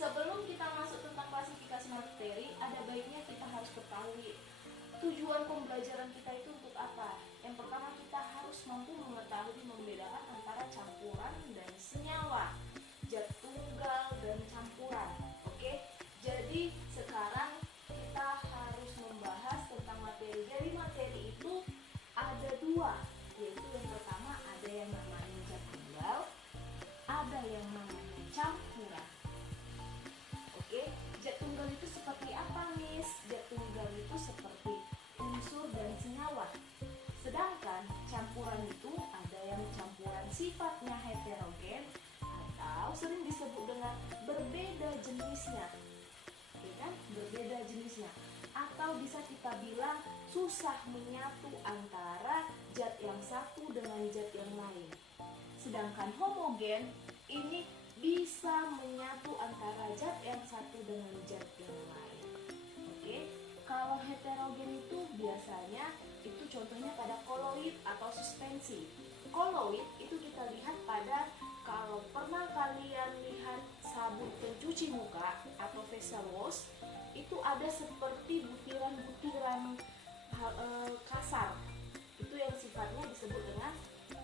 Sebelum kita masuk tentang klasifikasi materi, ada baiknya kita harus ketahui tujuan pembelajaran kita itu untuk apa. Yang pertama, kita harus mampu mengetahui membedakan antara campuran dan senyawa, zat tunggal dan campuran. Oke, jadi sekarang kita harus membahas tentang materi. Jadi materi itu ada dua, yaitu yang pertama ada yang namanya zat tunggal, ada yang namanya campuran. Oke, zat tunggal itu seperti apa, Miss? Zat tunggal itu seperti unsur dan senyawa. Sedangkan campuran itu ada yang campuran sifatnya heterogen atau sering disebut dengan berbeda jenisnya. Ya kan? Berbeda jenisnya. Atau bisa kita bilang susah menyatu antara zat yang satu dengan zat yang lain. Sedangkan homogen ini bisa menyatu antara zat yang satu dengan zat yang lain. Oke, kalau heterogen itu biasanya itu contohnya pada koloid atau suspensi. Koloid itu kita lihat pada, kalau pernah kalian lihat sabun pencuci muka atau facial wash, itu ada seperti butiran-butiran kasar. Itu yang sifatnya disebut dengan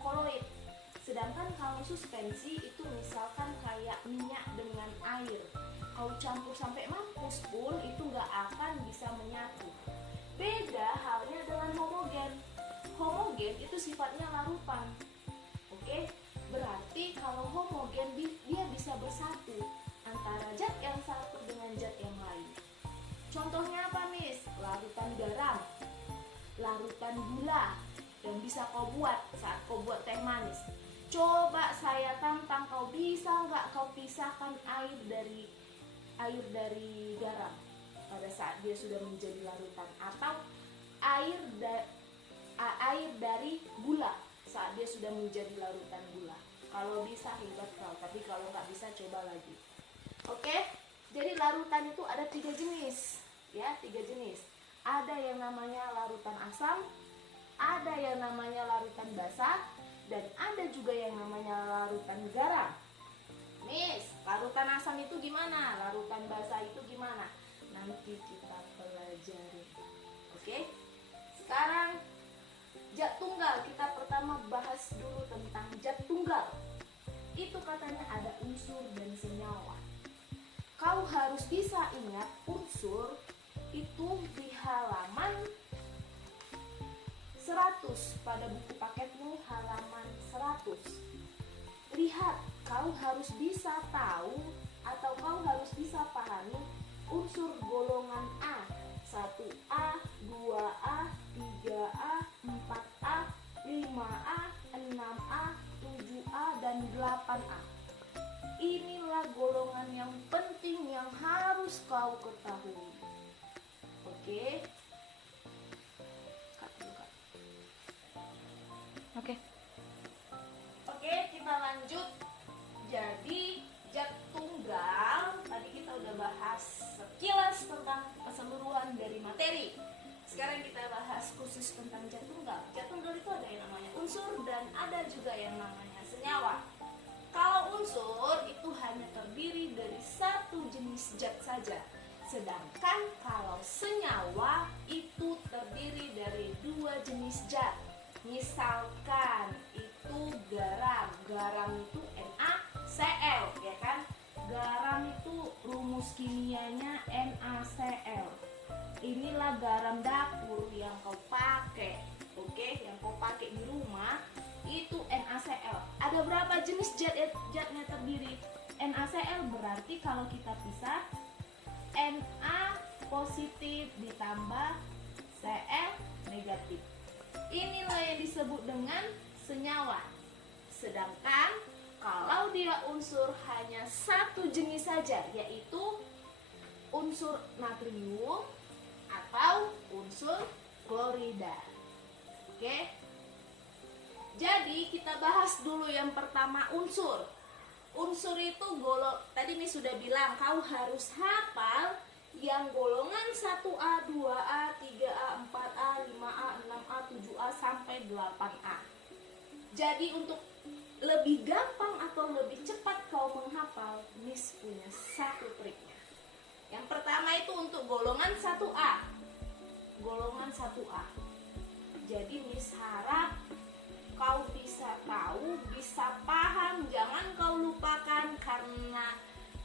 koloid. Sedangkan kalau suspensi itu misalkan kayak minyak dengan air, kalau campur sampai mampus pun itu nggak akan bisa menyatu. Beda halnya dengan homogen. Homogen itu sifatnya larutan. Oke, berarti kalau homogen dia bisa bersatu antara zat yang satu dengan zat yang lain. Contohnya apa, Miss? Larutan garam, larutan gula yang bisa kau buat saat kau buat teh manis. Coba saya tantang, kau bisa nggak kau pisahkan air dari garam pada saat dia sudah menjadi larutan, atau air dari gula saat dia sudah menjadi larutan gula? Kalau bisa hebat kau, tapi kalau nggak bisa coba lagi. Oke, jadi larutan itu ada 3 jenis, ya, 3 jenis. Ada yang namanya larutan asam, ada yang namanya larutan basa, dan ada juga yang namanya larutan garam. Miss, larutan asam itu gimana? Larutan basa itu gimana? Nanti kita pelajari. Oke? Sekarang zat tunggal, kita pertama bahas dulu tentang zat tunggal. Itu katanya ada unsur dan senyawa. Kau harus bisa ingat unsur itu di halaman 100, pada buku paketmu halaman 100. Lihat, kau harus bisa tahu atau kau harus bisa pahami unsur golongan A. 1A, 2A, 3A, 4A, 5A, 6A, 7A, dan 8A. Inilah golongan yang penting yang harus kau ketahui. Oke? Oke, kita lanjut. Jadi zat tunggal tadi kita udah bahas sekilas tentang keseluruhan dari materi. Sekarang kita bahas khusus tentang zat tunggal. Zat tunggal itu ada yang namanya unsur dan ada juga yang namanya senyawa. Kalau unsur itu hanya terdiri dari satu jenis zat saja. Sedangkan kalau senyawa itu terdiri dari 2 jenis zat. Misalkan itu garam itu NaCl, ya kan? Garam itu rumus kimianya NaCl. Inilah garam dapur yang kau pakai, oke? Yang kau pakai di rumah itu NaCl. Ada berapa jenis zatnya terdiri? NaCl berarti kalau kita pisah Na positif ditambah Cl negatif. Inilah yang disebut dengan senyawa. Sedangkan kalau dia unsur hanya satu jenis saja, yaitu unsur natrium atau unsur klorida. Oke? Jadi kita bahas dulu yang pertama, unsur. Unsur itu tadi Miss sudah bilang kau harus hafal yang golongan 1A, 2A, 3A, 4A, 5A, 6A, 7A sampai 8A. Jadi untuk lebih gampang atau lebih cepat kau menghafal, Miss punya satu triknya. Yang pertama itu untuk golongan 1A. Golongan 1A. Jadi Miss harap kau bisa tahu, bisa paham, jangan kau lupakan karena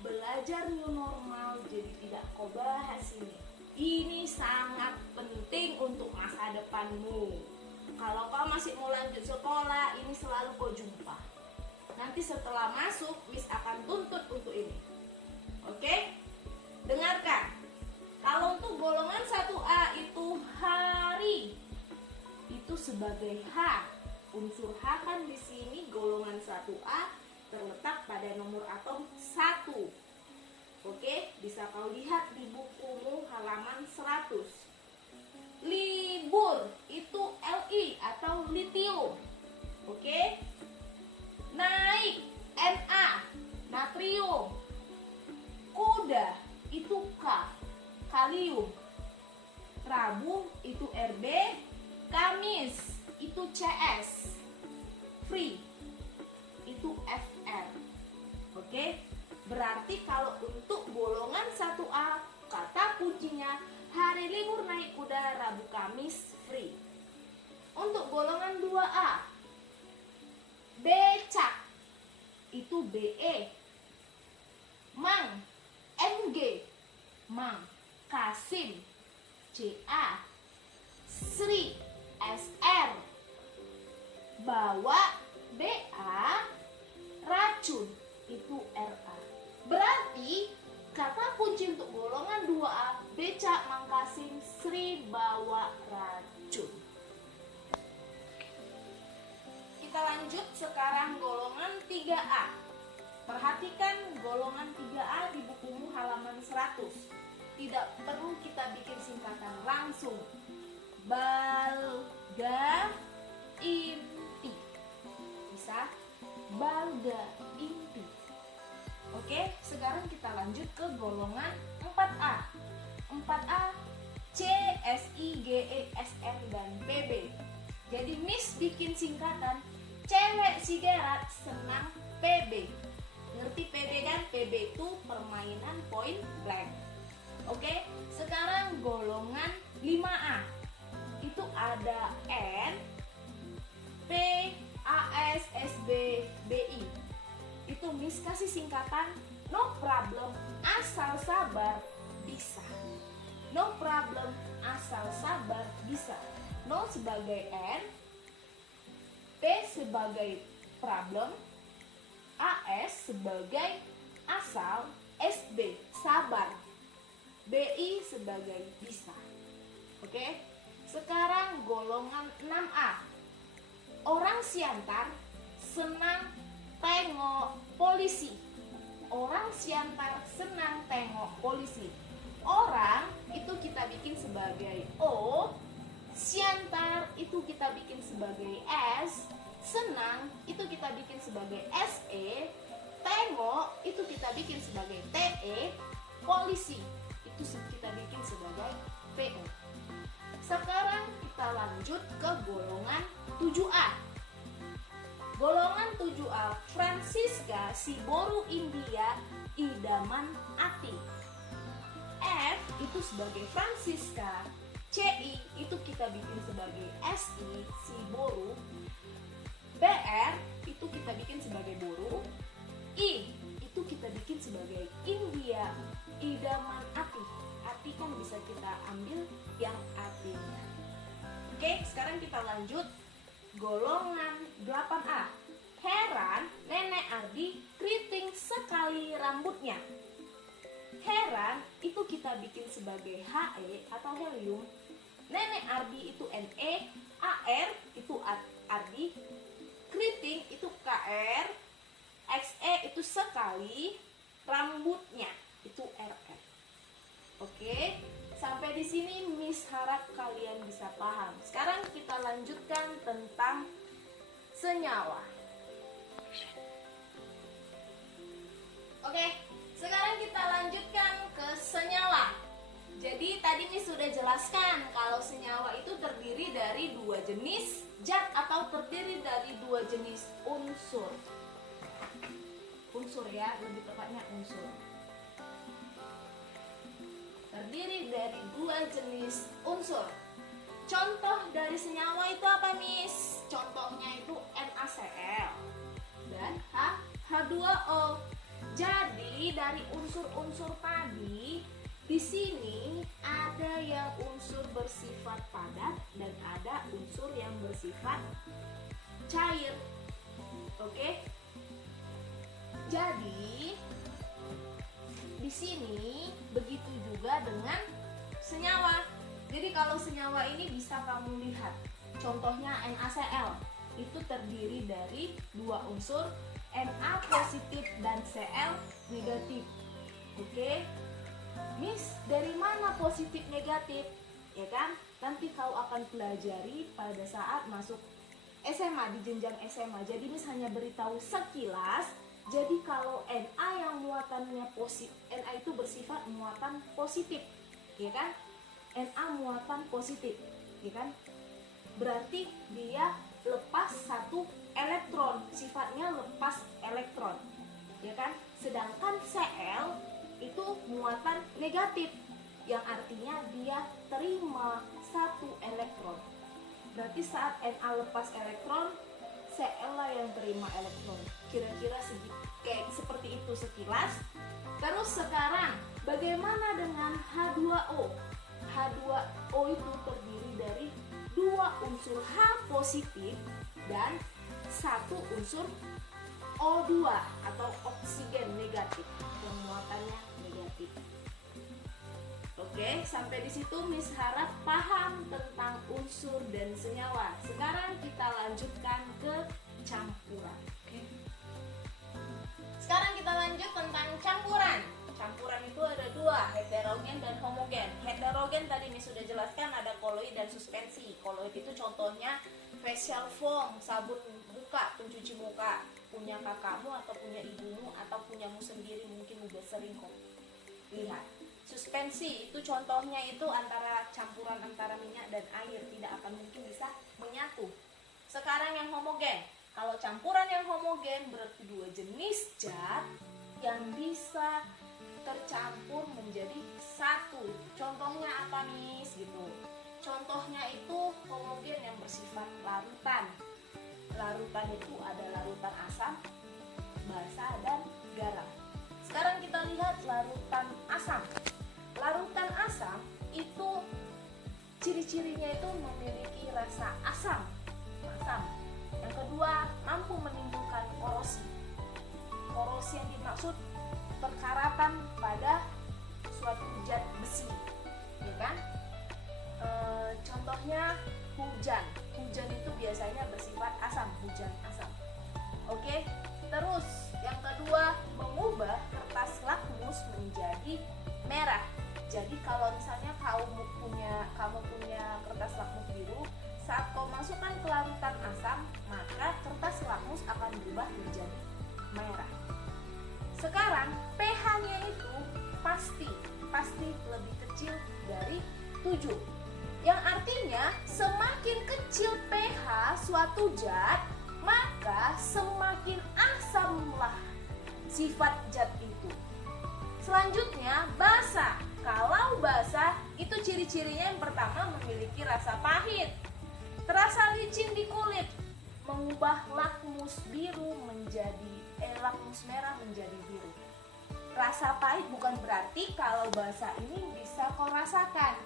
belajar new normal, jadi tidak kau bahas ini. Ini sangat penting untuk masa depanmu. Kalau kau masih mau lanjut sekolah, ini selalu kau jumpa. Nanti setelah masuk, Miss akan tuntut untuk ini. Oke? Dengarkan. Kalau untuk golongan 1A itu hari, itu sebagai H. Unsur H kan di sini golongan 1A terletak pada nomor atom 1. Oke, bisa kau lihat di bukumu halaman 100. Libur itu Li atau litium. Oke? Naik Na, natrium. Kuda itu K, kalium. Rabu itu Rb, Kamis itu CS, free itu Fr. Oke? Berarti kalau untuk golongan 1A, kata kuncinya hari libur naik kuda, Rabu Kamis free. Untuk golongan 2A, becak itu BE, Mang MG, Mang, Kasim CA, Sri SR, bawa BA, racun itu RA. Berarti kata kunci untuk golongan 2A, becak, Mang Kasim, Sri, bawa racun. Kita lanjut sekarang golongan 3A. Perhatikan golongan 3A di bukumu halaman 100. Tidak perlu kita bikin singkatan langsung. Balga inti. Bisa? Balga inti. Oke, sekarang kita lanjut ke golongan 4A. 4A C, SI, GE, SN, dan PB. Jadi Miss bikin singkatan, cewek sigaret senang PB. Ngerti PB kan? PB itu permainan point blank. Oke, sekarang golongan 5A. Itu ada N, P, AS, SB, BI. Itu Miss kasih singkatan no problem, asal sabar, bisa. No problem, asal sabar, bisa. No sebagai N, P sebagai problem, AS sebagai asal, SB sabar, BI sebagai bisa. Oke? Sekarang golongan 6A. Orang Siantar senang tengok polisi. Orang Siantar senang tengok polisi. Orang itu kita bikin sebagai O, Siantar itu kita bikin sebagai S, senang itu kita bikin sebagai SE, tengok itu kita bikin sebagai TE, polisi itu kita bikin sebagai PO. Sekarang kita lanjut ke golongan 7A. Golongan 7A, Francisca, Siboru India, idaman Ati. F itu sebagai Francisca, CI itu kita bikin sebagai SI, Siboru. BR itu kita bikin sebagai Boru. I itu kita bikin sebagai India, idaman Ati. Ati kan bisa kita ambil yang artinya. Oke, sekarang kita lanjut golongan 8A. Heran, Nenek Ardi keriting sekali rambutnya. Heran itu kita bikin sebagai HE atau helium. Nenek Ardi itu NE, AR itu Ardi, keriting itu KR, XE itu sekali, rambutnya itu RR. Oke, sampai di sini Miss harap kalian bisa paham. Sekarang kita lanjutkan tentang senyawa. Oke, sekarang kita lanjutkan ke senyawa. Jadi tadi Miss sudah jelaskan kalau senyawa itu terdiri dari dua jenis zat atau terdiri dari dari dua jenis unsur. Unsur ya, lebih tepatnya unsur. Terdiri dari dua jenis unsur. Contoh dari senyawa itu apa, Miss? Contohnya itu NaCl dan H2O. Jadi dari unsur-unsur tadi, di sini ada yang unsur bersifat padat dan ada unsur yang bersifat cair. Oke? Jadi di sini begitu juga dengan senyawa. Jadi kalau senyawa ini bisa kamu lihat. Contohnya NaCl itu terdiri dari dua unsur, Na positif dan Cl negatif. Oke? Miss, dari mana positif negatif? Ya kan? Nanti kau akan pelajari pada saat masuk SMA, di jenjang SMA. Jadi Miss hanya beritahu sekilas. Jadi kalau Na yang muatannya positif, Na itu bersifat muatan positif, ya kan? Na muatan positif, ya kan? Berarti dia lepas satu elektron, sifatnya lepas elektron, ya kan? Sedangkan Cl itu muatan negatif, yang artinya dia terima satu elektron. Berarti saat Na lepas elektron, Cl lah yang terima elektron. Kira-kira kayak seperti itu sekilas. Terus sekarang bagaimana dengan H2O? H2O itu terdiri dari dua unsur H positif dan satu unsur O2 atau oksigen negatif yang muatannya negatif. Oke, sampai di situ Miss harap paham tentang unsur dan senyawa. Sekarang kita lanjutkan ke campuran. Oke. Sekarang kita lanjut tentang campuran. Campuran itu ada dua, heterogen dan homogen. Heterogen tadi Miss sudah jelaskan, ada koloid dan suspensi. Koloid itu contohnya facial foam, sabun muka, pencuci muka, punya kakakmu atau punya ibumu atau punyamu sendiri, mungkin udah sering kok lihat. Suspensi itu contohnya itu antara campuran antara minyak dan air, tidak akan mungkin bisa menyatu. Sekarang yang homogen. Kalau campuran yang homogen berarti dua jenis zat yang bisa tercampur menjadi satu. Contohnya apa, Miss? Gitu. Contohnya itu homogen yang bersifat larutan. Larutan itu ada larutan asam, basa, dan garam. Sekarang kita lihat larutan asam. Larutan asam itu ciri-cirinya itu memiliki rasa asam. Yang kedua, mampu menimbulkan korosi. Korosi yang dimaksud perkaratan pada suatu zat besi, ya kan? Contohnya hujan. Hujan itu biasanya bersifat asam, hujan asam. Oke. Terus yang kedua, mengubah kertas lakmus menjadi merah. Jadi kalau misalnya kamu punya kertas lakmus biru, saat kau masukkan ke larutan asam, maka kertas lakmus akan berubah menjadi merah. Sekarang pH-nya itu pasti lebih kecil dari 7. Yang artinya semakin kecil pH suatu zat, maka semakin asamlah sifat zat itu. Selanjutnya basa. Kalau basa itu ciri-cirinya yang pertama memiliki rasa pahit, terasa licin di kulit, mengubah lakmus merah menjadi biru. Rasa pahit bukan berarti kalau basa ini bisa kau rasakan.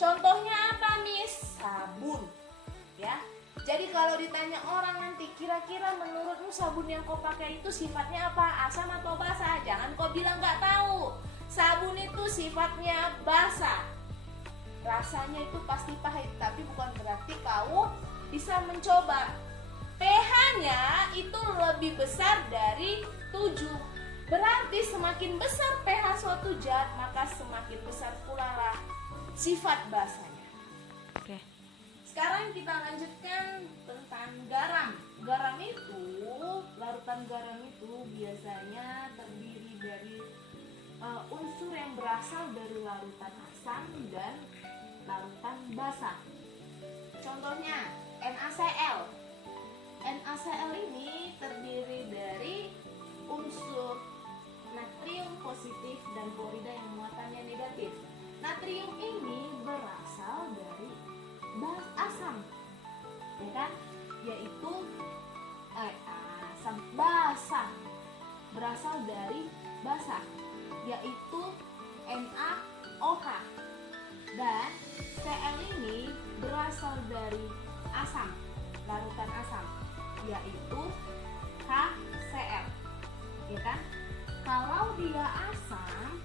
Contohnya apa, Miss? Sabun, ya. Jadi kalau ditanya orang nanti, kira-kira menurutmu sabun yang kau pakai itu sifatnya apa? Asam atau basa? Jangan kau bilang nggak tahu. Sabun itu sifatnya basa. Rasanya itu pasti pahit, tapi bukan berarti kau bisa mencoba. pH-nya itu lebih besar dari 7. Berarti semakin besar pH suatu zat, maka semakin besar pula lah sifat basanya. Oke. Sekarang kita lanjutkan tentang garam. Larutan garam itu biasanya terdiri dari unsur yang berasal dari larutan asam dan larutan basa. Contohnya NaCl. NaCl ini terdiri dari unsur natrium positif dan klorida yang muatannya negatif. Natrium ini berasal dari asam, ya kan? Yaitu asam basa, berasal dari basa, yaitu NaOH. Dan Cl ini berasal dari asam, larutan asam, yaitu HCl, ya kan? Kalau dia asam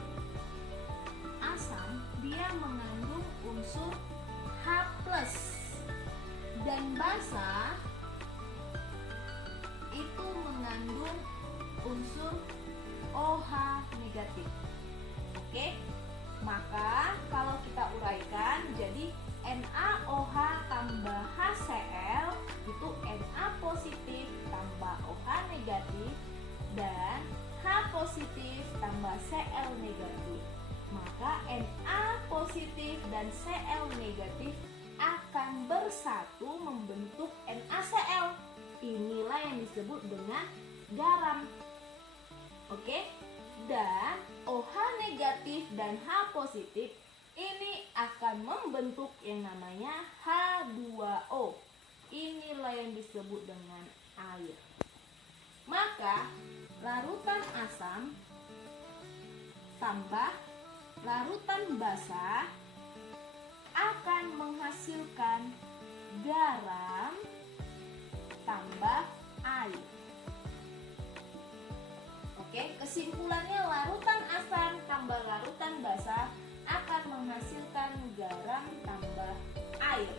dia mengandung unsur H+, dan basa itu mengandung unsur OH negatif. Oke? Maka kalau kita uraikan, jadi NaOH tambah HCl itu Na positif tambah OH negatif, dan H positif tambah Cl negatif. Maka Na positif dan Cl negatif akan bersatu membentuk NaCl. Inilah yang disebut dengan garam. Oke? Dan OH negatif dan H positif ini akan membentuk yang namanya H2O. Inilah yang disebut dengan air. Maka larutan asam tambah larutan basa akan menghasilkan garam tambah air. Oke, kesimpulannya larutan asam tambah larutan basa akan menghasilkan garam tambah air.